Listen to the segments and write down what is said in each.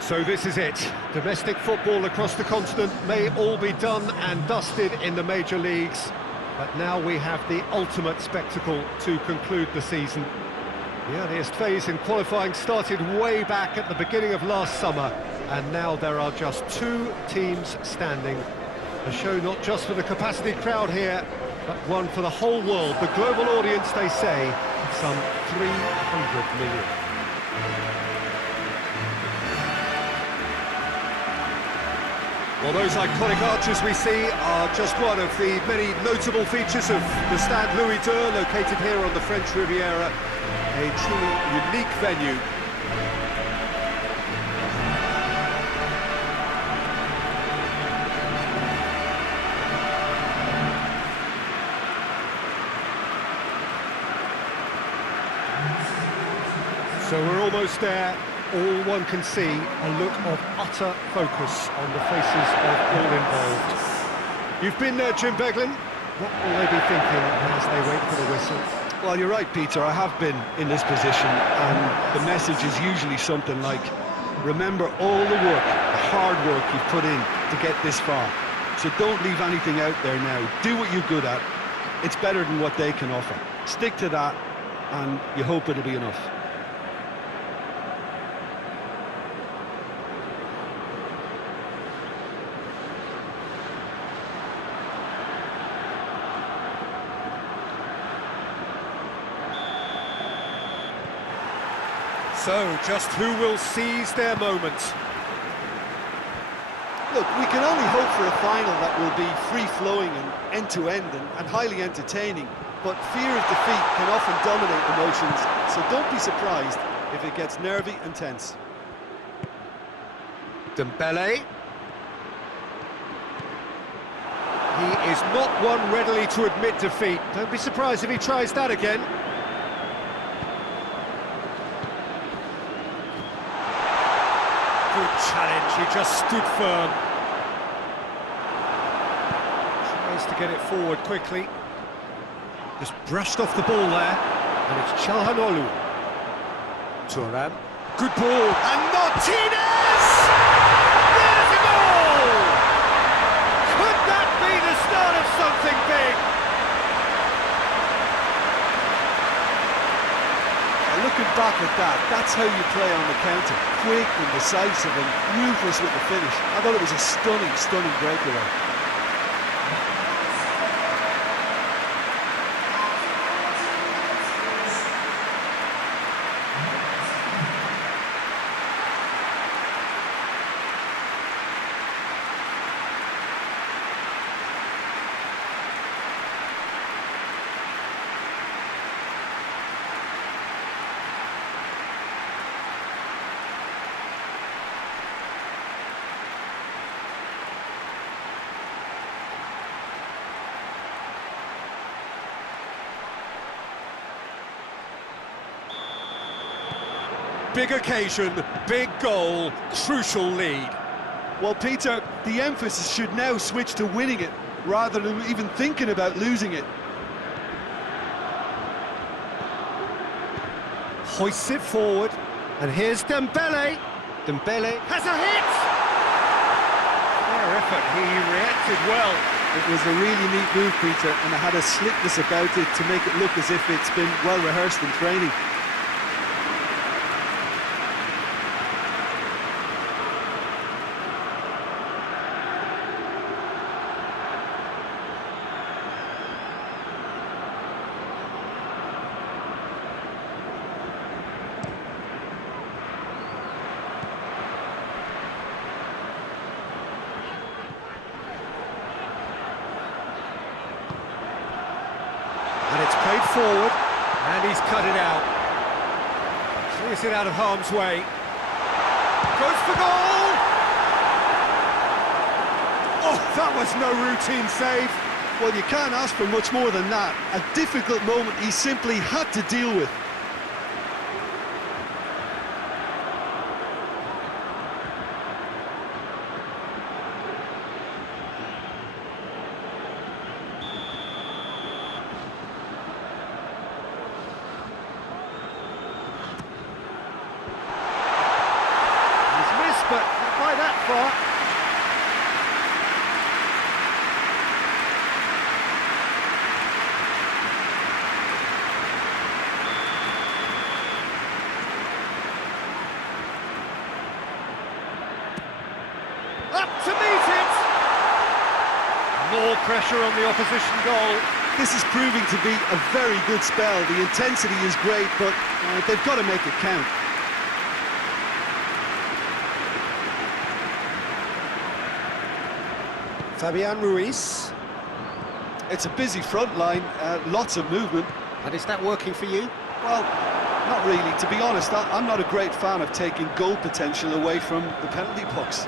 So this is it. Domestic football across the continent may all be done and dusted in the major leagues, but now we have the ultimate spectacle to conclude the season. The earliest phase in qualifying started way back at the beginning of last summer, and now there are just two teams standing. A show not just for the capacity crowd here, but one for the whole world. The global audience, they say, some 300 million. Well, those iconic arches we see are just one of the many notable features of the Stade Louis II, located here on the French Riviera, a truly unique venue. So we're almost there. All one can see, a look of utter focus on the faces of all involved. You've been there, Jim Beglin. What will they be thinking as they wait for the whistle? Well, you're right, Peter. I have been in this position, and the message is usually something like, remember all the work, the hard work you've put in to get this far. So don't leave anything out there now. Do what you're good at. It's better than what they can offer. Stick to that, and you hope it'll be enough. So, just who will seize their moment? Look, we can only hope for a final that will be free-flowing and end-to-end and highly entertaining, but fear of defeat can often dominate emotions, so don't be surprised if it gets nervy and tense. Dembele. He is not one readily to admit defeat. Don't be surprised if he tries that again. Good challenge, he just stood firm. Tries to get it forward quickly. Just brushed off the ball there. And it's Çalhanoğlu. Thuram. Good ball. And Martinez! There's a goal! Could that be the start of something big? Looking back at that, that's how you play on the counter. Quick and decisive and ruthless with the finish. I thought it was a stunning, stunning breakaway. Big occasion, big goal, crucial lead. Well, Peter, the emphasis should now switch to winning it, rather than even thinking about losing it. Hoists it forward, and here's Dembele. Dembele has a hit! Fair effort, he reacted well. It was a really neat move, Peter, and it had a slickness about it to make it look as if it's been well rehearsed in training. And it's played forward, and he's cut it out. Clears it out of harm's way. Goes for goal! Oh, that was no routine save. Well, you can't ask for much more than that. A difficult moment he simply had to deal with. But by that far. Up to meet it! More pressure on the opposition goal. This is proving to be a very good spell. The intensity is great, but they've got to make it count. Fabian Ruiz. It's a busy front line, lots of movement. And is that working for you? Well, not really. To be honest, I'm not a great fan of taking goal potential away from the penalty box.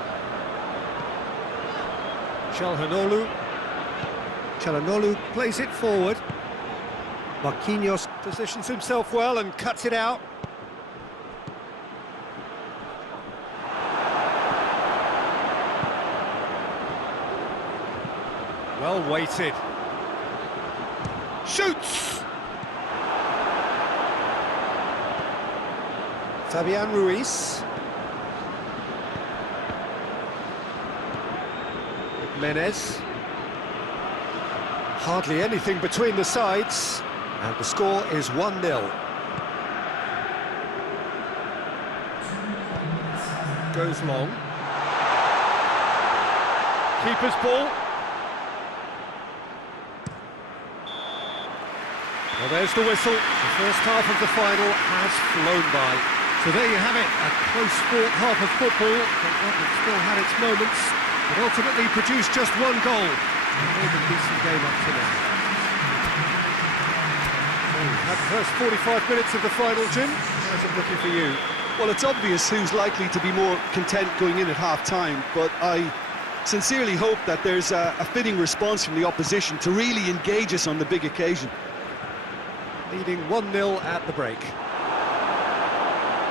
Çalhanoğlu plays it forward. Marquinhos Positions himself well and cuts it out. Well weighted. Shoots! Fabian Ruiz. Menez. Hardly anything between the sides. And the score is 1-0. Goes long. Keeper's ball. Well, there's the whistle. The first half of the final has flown by. So there you have it, a close-fought half of football, but one that still had its moments, but ultimately produced just one goal. A decent game up to now. Well, we've had the first 45 minutes of the final, Jim. How's it looking for you? Well, it's obvious who's likely to be more content going in at half-time, but I sincerely hope that there's a fitting response from the opposition to really engage us on the big occasion. Leading 1-0 at the break.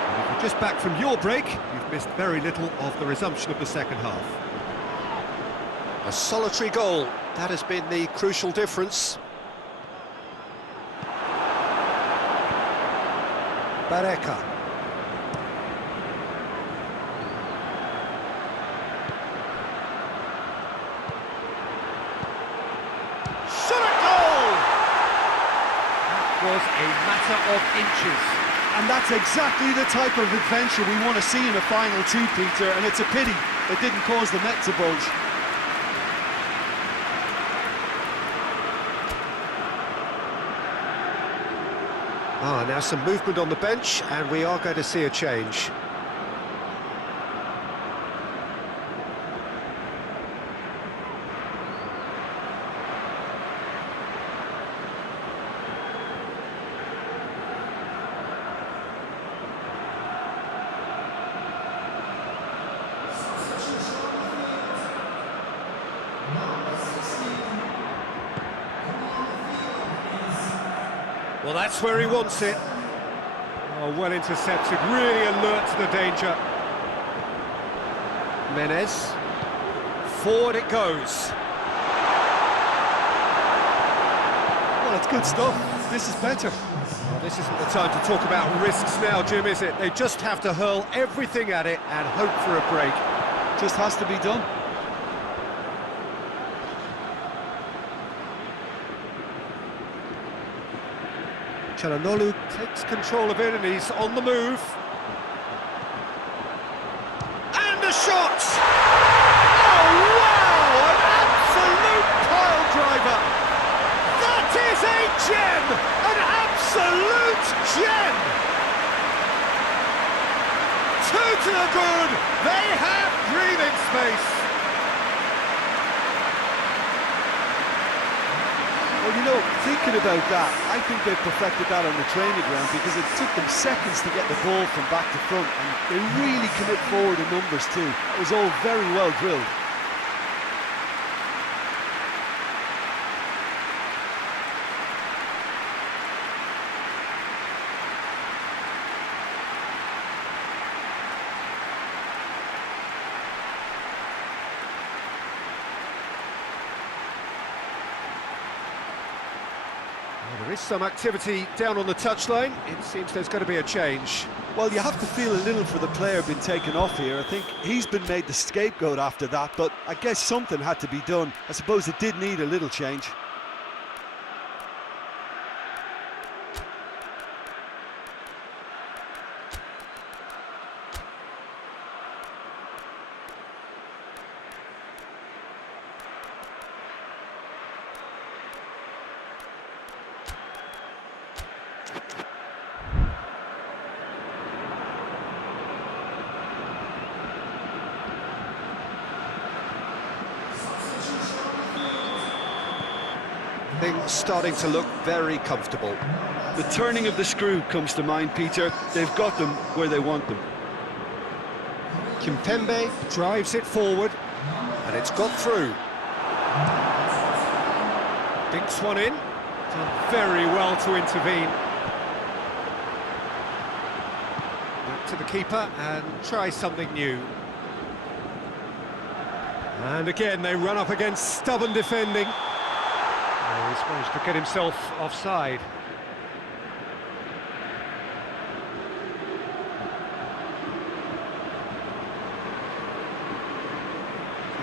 And if you're just back from your break, you've missed very little of the resumption of the second half. A solitary goal, that has been the crucial difference. Barreca. Shot at goal! That was a matter of inches. And that's exactly the type of adventure we want to see in a final too, Peter, and it's a pity it didn't cause the net to bulge. Now some movement on the bench, and we are going to see a change. Well, that's where he wants it. Oh, well intercepted, really alert to the danger. Menez. Forward it goes. Well, it's good stuff. This is better. Well, this isn't the time to talk about risks now, Jim, is it? They just have to hurl everything at it and hope for a break. Just has to be done. Çalhanoğlu takes control of it and he's on the move. And a shot! Oh, wow! An absolute pile driver! That is a gem! An absolute gem! Two to the good! They have breathing space! Well, you know, thinking about that, I think they've perfected that on the training ground because it took them seconds to get the ball from back to front, and they really commit forward in numbers too. It was all very well drilled. There is some activity down on the touchline. It seems there's going to be a change. Well, you have to feel a little for the player being taken off here. I think he's been made the scapegoat after that, but I guess something had to be done. I suppose it did need a little change. Things starting to look very comfortable. The turning of the screw comes to mind, Peter. They've got them where they want them. Kimpembe drives it forward. And it's got through. Dinks one in. Done very well to intervene. Back to the keeper and try something new. And again, they run up against stubborn defending. He's managed to get himself offside.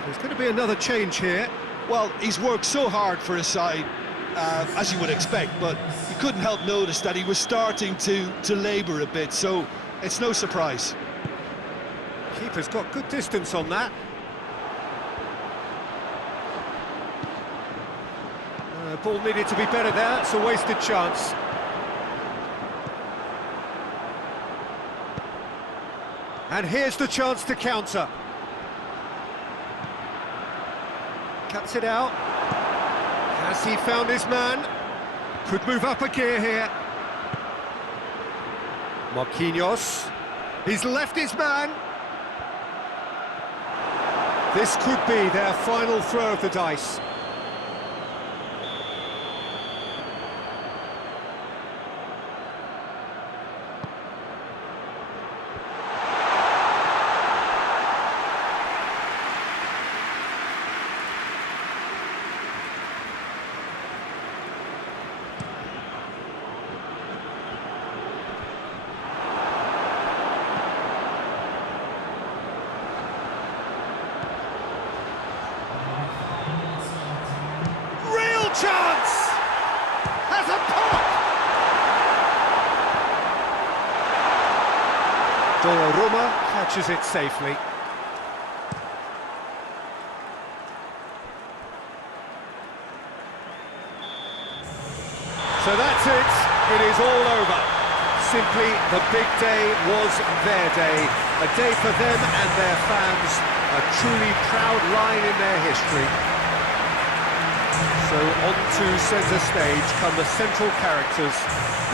There's going to be another change here. Well, he's worked so hard for his side, as you would expect, but you couldn't help notice that he was starting to labour a bit, so it's no surprise. Keeper's got good distance on that. Ball needed to be better there, it's a wasted chance. And here's the chance to counter. Cuts it out. Has he found his man? Could move up a gear here. Marquinhos. He's left his man. This could be their final throw of the dice. Chance! Has a pop! Donnarumma catches it safely. So that's it. It is all over. Simply, the big day was their day. A day for them and their fans. A truly proud line in their history. So onto centre stage come the central characters,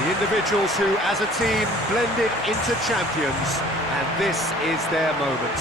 the individuals who, as a team, blended into champions, and this is their moment.